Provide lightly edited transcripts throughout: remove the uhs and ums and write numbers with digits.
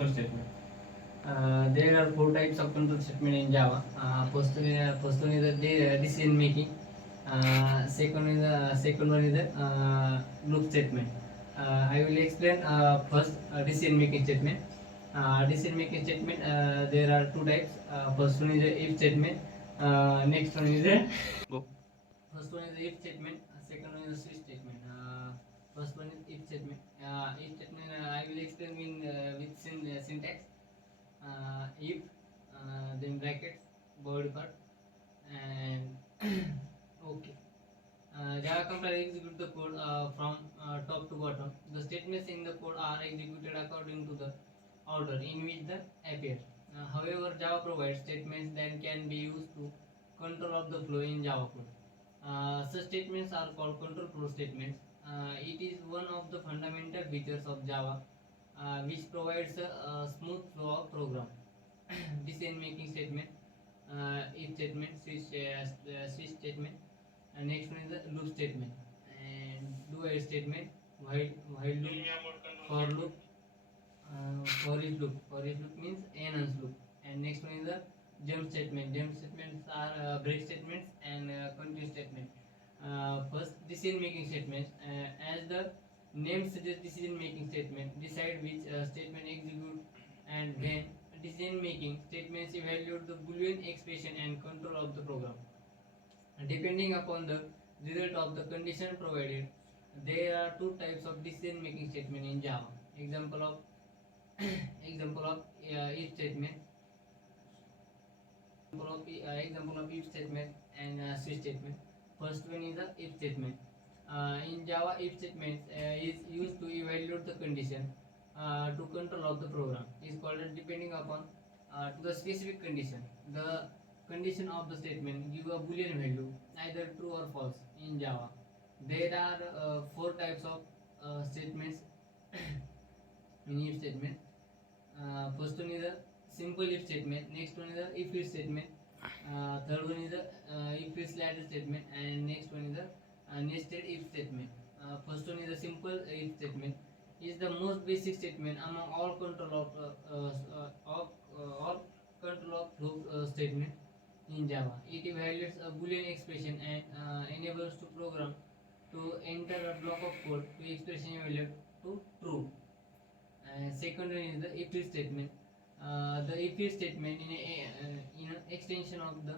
control statement? There are four types of control statement in Java. First one is the decision making. Second one is the loop statement. I will explain first decision making statement. Decision making statement, there are two types. First one is the if statement. Next one is the Go. First one is the if statement. Second one is the switch statement. First one is if statement. If statement, I will explain with syntax. If, then brackets, body part, and okay. Java compiler execute the code from top to bottom. The statements in the code are executed according to the order in which they appear. However, Java provides statements that can be used to control of the flow in Java code. Such statements are called control flow statements. It is one of the fundamental features of Java, which provides a smooth flow of program. Decision making statement, if statement, switch statement, and next one is the loop statement, and do while statement, while loop, for loop, for each loop means enhance loop, and next one is the jump statement. Jump statements are break statements and continue statement. First, decision making statements, as the name suggests, decision making statement decide which statement execute and when. Decision making statements evaluate the boolean expression and control of the program depending upon the result of the condition provided. There are two types of decision making statement in Java. Example of example of if statement, example of if statement and switch statement. First one is the if statement. In Java, if statement is used to evaluate the condition to control of the program. Is called depending upon to the specific condition. The condition of the statement give a boolean value, either true or false in Java. There are four types of statements in if statement. First one is a simple if statement. Next one is a if if statement. Third one is a if if ladder statement, and next one is a nested if statement. First one is a simple if statement. Is the most basic statement among all control all control of flow statement in Java. It evaluates a boolean expression and enables to program to enter a block of code to expression evaluate to true. Second one is the if statement. The if statement in an extension of the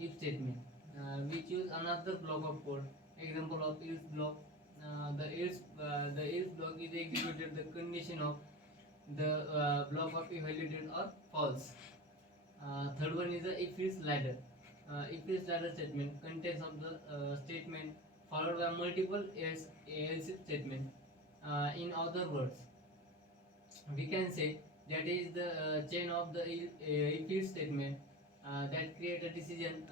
if statement, which use another block of code. Example of else block. The else block is executed the condition of the block of evaluated or false. Third one is the if else ladder. If else ladder statement contains of the statement followed by multiple else statement. In other words, we can say that is the chain of the if statement that create a decision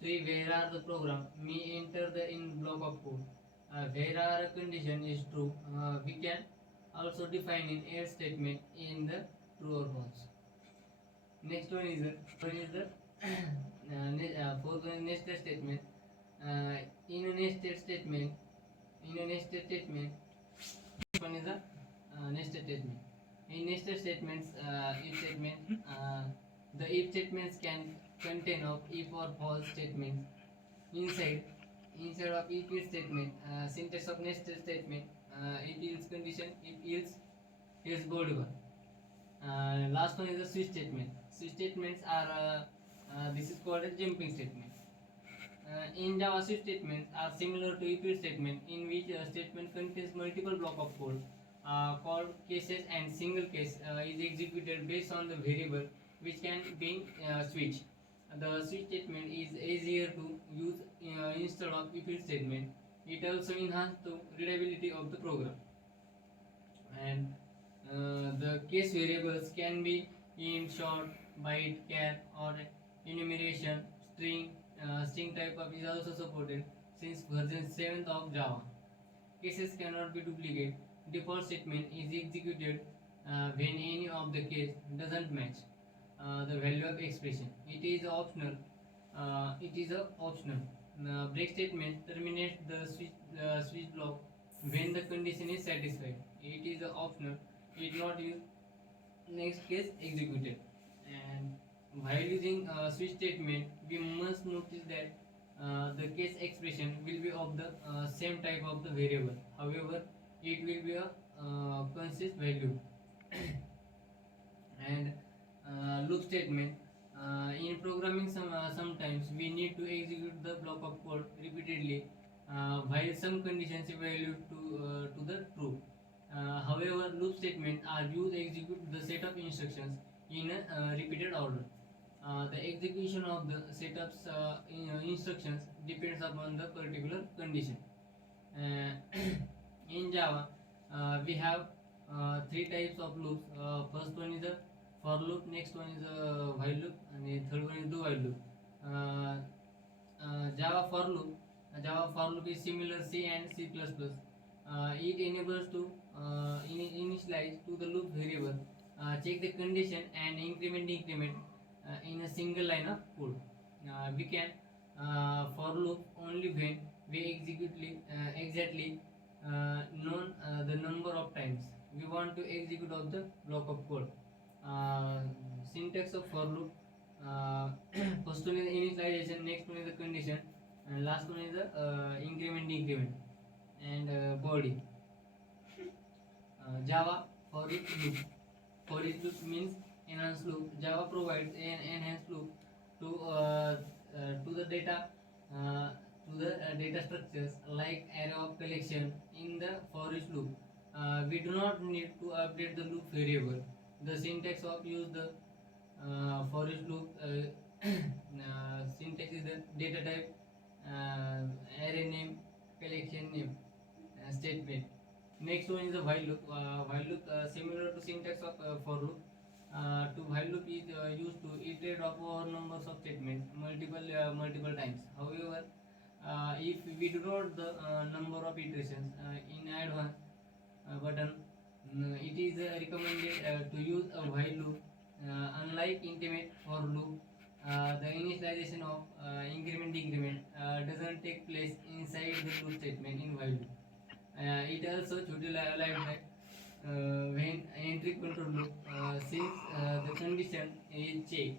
tree where are the program may enter the in block of code. Where are a condition is true, we can also define in else statement in the true or false. Next one is the fourth one is nested statement. In a nested statement, one is the nested statement. In nested statements, if statement, the if statements can contain of if or false statements inside of if statement. Syntax of nested statement: it yields condition, it yields here's bold one. Last one is the switch statement. Switch statements are this is called a jumping statement. In Java, switch statements are similar to if statement, in which a statement contains multiple block of code called cases, and single case is executed based on the variable which can be switched. The switch statement is easier to use instead of if statement. It also enhances the readability of the program. And the case variables can be int, short, byte, char, or enumeration, string. String type of is also supported since version 7th of Java. Cases cannot be duplicated. Default statement is executed when any of the case doesn't match the value of expression. It is optional. Break statement terminates the switch block when the condition is satisfied. It is optional. it not use next case executed. And while using switch statement, we must notice that the case expression will be of the same type of the variable. However, it will be a consist value. And loop statement. In programming, sometimes we need to execute the block of code repeatedly while some conditions evaluate to the true. However, loop statements are used to execute the set of instructions in a repeated order. The execution of the setups instructions depends upon the particular condition. Uh, in Java, we have three types of loops. First one is a for loop, next one is a while loop, and the third one is do while loop. Uh, Java for loop. Java for loop is similar C and C++. It enables to initialize to the loop variable, check the condition, and increment in a single line of code. We can for loop only when we exactly known the number of times we want to execute of the block of code. uh, Syntax of for loop. uh, First one is initialization, next one is the condition, and last one is the increment and body. Java for each loop. For each loop means enhanced loop. Java provides an enhanced loop to to the data data structures like array of collection in the for each loop. We do not need to update the loop variable. The syntax of use the for each loop syntax is the data type, array name, collection name, statement. Next one is the while loop. While loop similar to syntax of for loop. To while loop is used to iterate over numbers of statements multiple times. However, if we do not the number of iterations in advance button, it is recommended to use a while loop. Unlike intimate for loop, the initialization of increment doesn't take place inside the loop statement in while loop. It also utilized that when entry control loop, since the condition is checked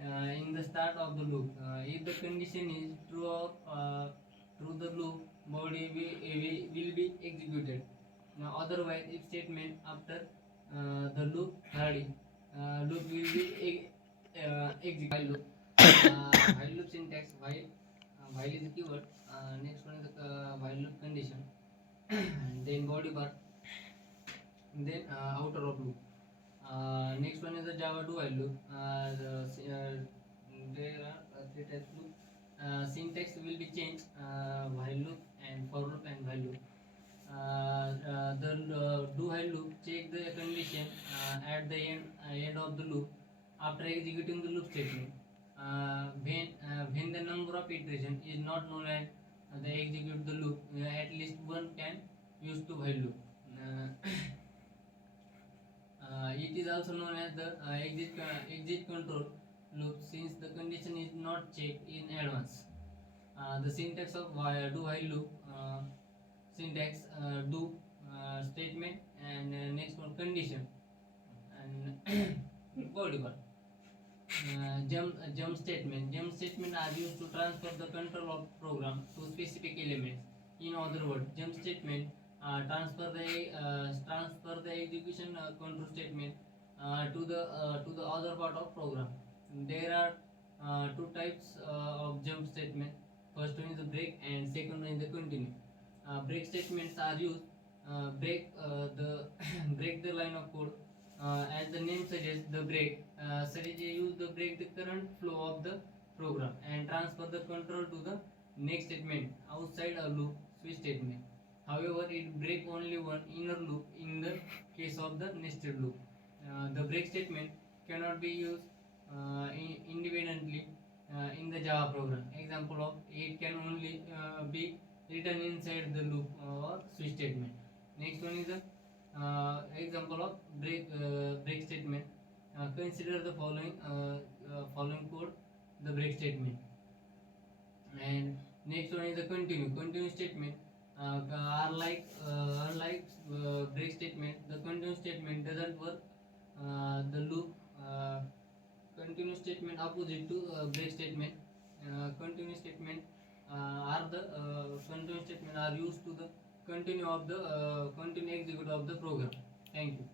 in the start of the loop. If the condition is true of through the loop, body will be executed. Now, otherwise, if statement after the loop ready, loop will be executed. While loop, while loop syntax. While is the keyword. Next one is the while loop condition, and then body part, and then outer of loop. Next one is the Java do while loop. There are three types loop. Syntax will be changed while loop and for loop and while loop. The do while loop check the condition at the end of the loop after executing the loop statement. When the number of iteration is not known and they execute the loop, at least one can use to while loop. It is also known as the exit control loop since the condition is not checked in advance. The syntax of do while loop. Syntax do statement, and next one condition, and body part. Jump statement. Jump statement are used to transfer the control of program to specific elements. In other words, jump statement transfer the execution control statement to the other part of program. There are two types of jump statement. First one is the break, and second one is the continue. Break statements are used break the break the line of code. As the name suggests, the break strategy used to break the current flow of the program and transfer the control to the next statement outside a loop switch statement. However, it break only one inner loop in the case of the nested loop. The break statement cannot be used independently in the Java program. Example of it can only be written inside the loop or switch statement. Next one is the example of break statement. Consider the following code, the break statement. And next one is the continue statement. Unlike break statement, the continue statement continue statement opposite to break statement. Continue statement continue statement are used to the continue execute of the program. Thank you.